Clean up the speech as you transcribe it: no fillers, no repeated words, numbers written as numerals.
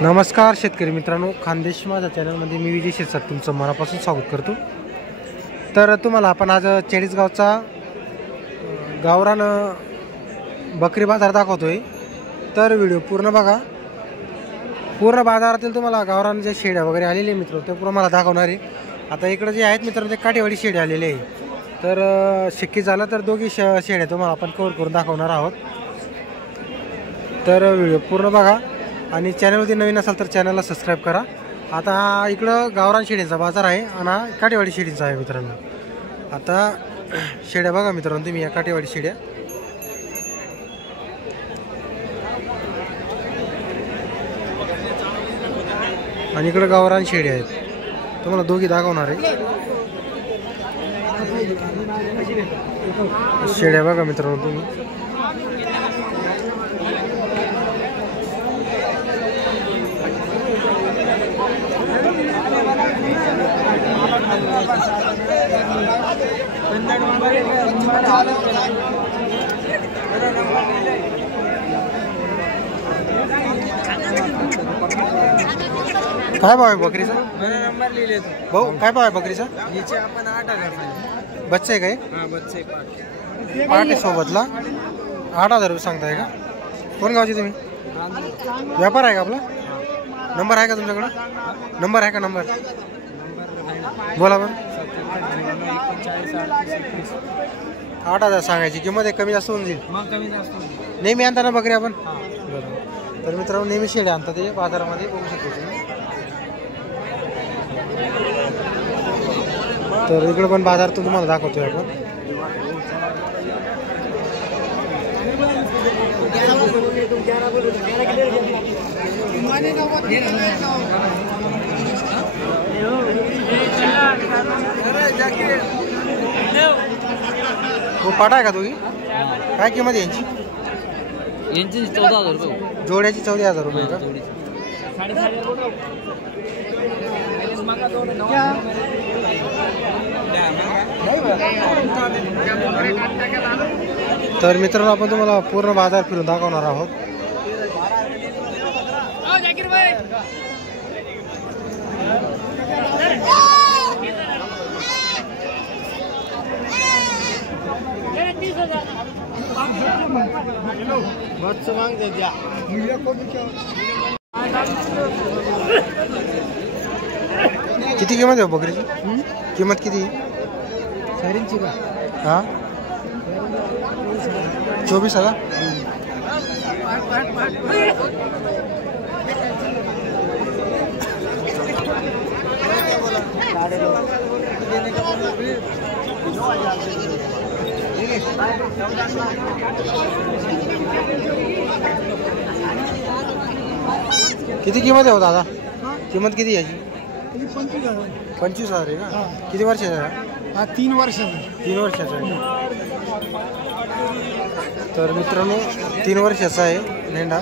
नमस्कार शेतकरी मित्रांनो, खानदेश माझ्या चॅनलमध्ये मी विजय शिरसाट तुमचं मनापासून स्वागत करतो। तर तुम्हाला आपण आज चाळीसगावचा गावरान बकरी बाजार दाखवतोय। तर व्हिडिओ पूर्ण बघा। पूर्ण बाजारातील तुम्हाला गावरान जे शेळ्या वगैरे आलेले मित्र ते पूर्ण मला दाखवणार आहे। आता इकडे जे आहेत मित्र ते काटेवाडी शेळ्या आलेले आहे। तर शक्य झालं तर दोघी शेळ्या तुम्हाला आपण कव्हर करून दाखवणार आहोत। तर व्हिडिओ पूर्ण बघा आणि चॅनलवरती नवीन असाल तर चॅनलला सबस्क्राइब करा। आता इकडं गावरान शेळ्यांचा बाजार आहे आणि काटेवाडी शेळ्यांचा आहे मित्रांनो। आता शेळ्या बघा मित्रांनो तुम्ही, या काटेवाडी शेळ्या आणि इकडे गावरान शेळ्या आहेत, तुम्हाला दोघी दाखवणार आहे। शेळ्या बघा मित्रांनो तुम्ही, काय भाव आहे बकरीचा? नंबर लिहिले भाऊ काय भाव आहे बकरीचा? याचे आपण 8,000 बच्चा आहे काय? हां बच्चे पाटे सोबतला 8,000 रुपये सांगताय का? कोण गावचे तुम्ही? व्यापार आहे का आपला? नंबर आहे का तुमच्याकडं? नंबर आहे का? नंबर बोला बरं। 8,000 सांगायची किंमत आहे, कमी जास्त होऊन जाईल। मग कमी जास्त नेहमी आणता ना बकरी आपण? बरं। तर मित्रांनो नेहमी शेळ्या आणतात ते बाजारामध्ये, बघू शकतो तुम्ही। तर इकडे पण बाजारातून तुम्हाला दाखवतोय आपण। हो पाटा आहे का तुम्ही? काय किंमत आहे यांची? यांची 14,000 रुपये जोड्याची 14,000 रुपये का? तर मित्रांनो आपण तुम्हाला पूर्ण बाजार फिरून दाखवणार आहोत। किती किंमत आहे बकरीची? किंमत किती? सारींची का? हां 24,000। किती किंमत आहे हो दादा? किंमत किती याची? 25,000 आहे का? किती वर्षाचा आहे? हा 3 वर्षाचा 3 वर्षाचा आहे। तर मित्रांनो 3 वर्षाचा आहे मेंढा।